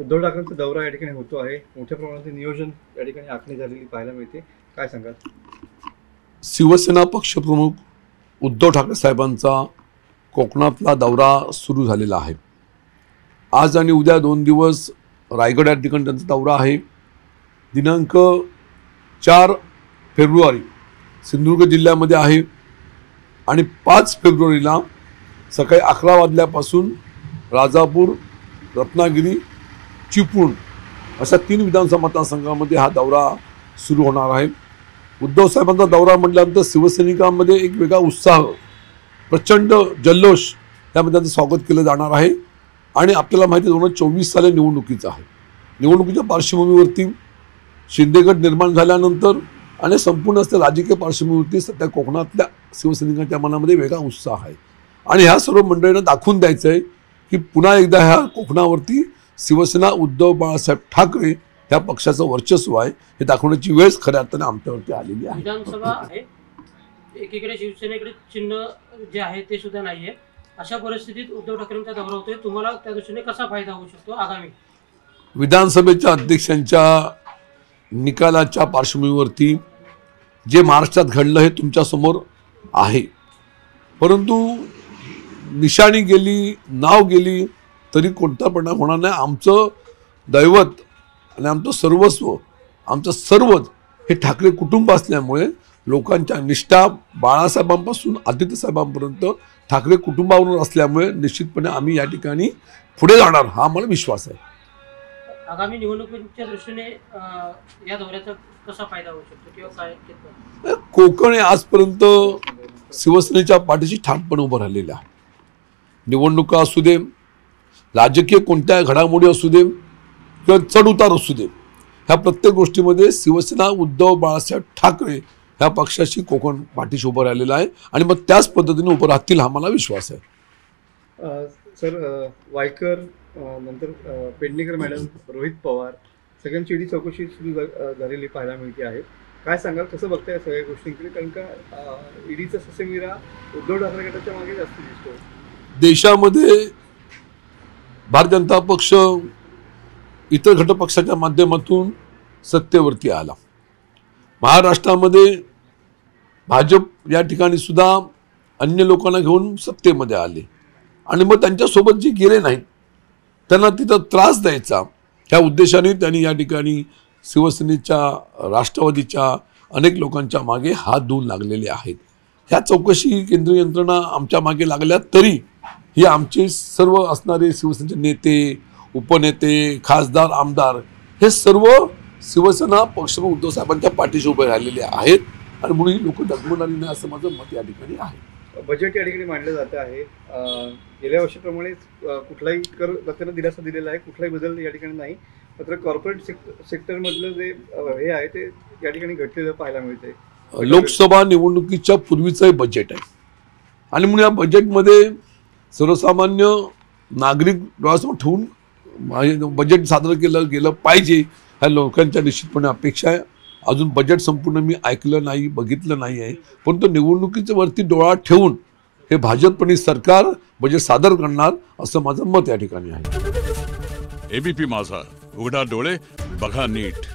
उद्धव ठाकरेंचा दौरा या ठिकाणी होतो आहे. मोठ्या प्रमाणात नियोजन या ठिकाणी आखणी झालेली पाहायला मिळते. काय सांगाल? शिवसेना पक्षप्रमुख उद्धव ठाकरे साहेबांचा कोकणातला दौरा सुरू झालेला आहे. आज आणि उद्या 2 दिवस रायगड या ठिकाणी त्यांचा दौरा आहे. दिनांक 4 फेब्रुवारी सिंधुदुर्ग जिल्ह्यामध्ये आहे आणि 5 फेब्रुवारीला सकाळी 11 वाजल्यापासून राजापूर, रत्नागिरी, चिपळूण अशा 3 विधानसभा मतदारसंघामध्ये हा दौरा सुरू होणार आहे. उद्धव साहेबांचा दौरा म्हटल्यानंतर शिवसैनिकांमध्ये एक वेगळा उत्साह, प्रचंड जल्लोष यामध्ये त्यांचं स्वागत केलं जाणार आहे. आणि आपल्याला माहिती आहे 2024 साली निवडणुकीचं आहे. निवडणुकीच्या पार्श्वभूमीवरती शिंदेगड निर्माण झाल्यानंतर आणि संपूर्ण असल्या राजकीय पार्श्वभूमीवरती सध्या कोकणातल्या शिवसैनिकांच्या मनामध्ये वेगळा उत्साह आहे. आणि ह्या सर्व मंडळींना दाखवून द्यायचं आहे की पुन्हा एकदा ह्या कोकणावरती शिवसेना उद्धव बाळासाहेब ठाकरे ह्या पक्षाचं वर्चस्व आहे हे दाखवण्याची वेळ खऱ्या अर्थाने आमच्यावरती आलेली आहे. विधानसभा आहे, एकीकडे शिवसेनेकडे चिन्ह जे आहे ते सुद्धा नाहीये. अशा परिस्थितीत उद्धव ठाकरेंचा दौरा होतोय. तुम्हाला त्या दृष्टीने कसा फायदा होऊ शकतो आगामी? विधानसभेच्या अध्यक्षांच्या निकालाच्या पार्श्वभूमीवरती जे महाराष्ट्रात घडलं हे तुमच्यासमोर आहे. परंतु निशाणी गेली, नाव गेली तरी कोणता परिणाम होणार नाही. आमचं दैवत आणि आमचं सर्वस्व, आमचं सर्वच हे ठाकरे कुटुंब असल्यामुळे लोकांच्या निष्ठा बाळासाहेबांपासून आदित्यसाहेबांपर्यंत ठाकरे कुटुंबावर असल्यामुळे निश्चितपणे आम्ही या ठिकाणी पुढे जाणार हा आम्हाला विश्वास आहे. आगामी निवडणुकीच्या दृष्टीने या दौऱ्याचा कसा फायदा होऊ शकतो किंवा काय? कोकण आजपर्यंत शिवसेनेच्या पाठीशी ठामपणे उभं राहिलेलं आहे. निवडणुका असू दे, राजकीय कोणत्या घडामोडी असू दे किंवा चढउतार असू दे, ह्या प्रत्येक गोष्टीमध्ये शिवसेना उद्धव बाळासाहेब ठाकरे ह्या पक्षाशी कोकण पाठीशी उभं राहिलेलं आहे आणि मग त्याच पद्धतीने उभं राहतील हा मला विश्वास आहे. सर, वायकर नंतर पेडणेकर मॅडम, रोहित पवार सगळ्यांची ईडी चौकशी सुरू झालेली पाहायला मिळते आहे. काय सांगाल, कसं बघताय सगळ्या गोष्टींकडे? कारण का ईडीचा ससेमिरा उद्धव ठाकरे गटाच्या मागे जास्त दिसतो. देशामध्ये भारतीय जनता पक्ष इतर घटक पक्षाच्या माध्यमातून सत्तेवरती आला. महाराष्ट्रामध्ये भाजप या ठिकाणी सुद्धा अन्य लोकांना घेऊन सत्तेमध्ये आले आणि मग त्यांच्यासोबत जे गेले नाहीत त्यांना तिथं त्रास द्यायचा ह्या उद्देशाने त्यांनी या ठिकाणी शिवसेनेच्या, राष्ट्रवादीच्या अनेक लोकांच्या मागे हात धुवून लागलेले आहेत. ह्या चौकशी केंद्रीय यंत्रणा आमच्या मागे लागल्या तरी ही आमचे सर्व असणारे शिवसेनेचे नेते, उपनेते, खासदार, आमदार हे सर्व शिवसेना पक्षप्रमुख उद्धव साहेबांच्या पाठीशी उभे राहिलेले आहेत आणि म्हणून ही लोक डगमगणारी नाही असं माझं मत या ठिकाणी आहे. बजेट या ठिकाणी मांडलं जातं आहे. गेल्या वर्षीप्रमाणे कुठलाही कर त्यांना दिलासा दिलेला आहे, कुठलाही बदल या ठिकाणी नाही. मात्र कॉर्पोरेट सेक्टरमधलं जे हे आहे ते या ठिकाणी घटलेलं पाहायला मिळते. लोकसभा निवडणुकीच्या पूर्वीचं हे बजेट आहे आणि म्हणून या बजेटमध्ये सर्वसामान्य नागरिक डोळ्यासमोर ठेवून बजेट सादर केलं गेलं पाहिजे ह्या लोकांच्या निश्चितपणे अपेक्षा आहे. अजून बजेट संपूर्ण मी ऐकलं नाही, बघितलं नाही आहे, परंतु निवडणुकीच्या वरती डोळा ठेवून हे भाजपने सरकार बजेट सादर करणार असं माझं मत या ठिकाणी आहे. एबीपी माझा, उघडा डोळे बघा नीट.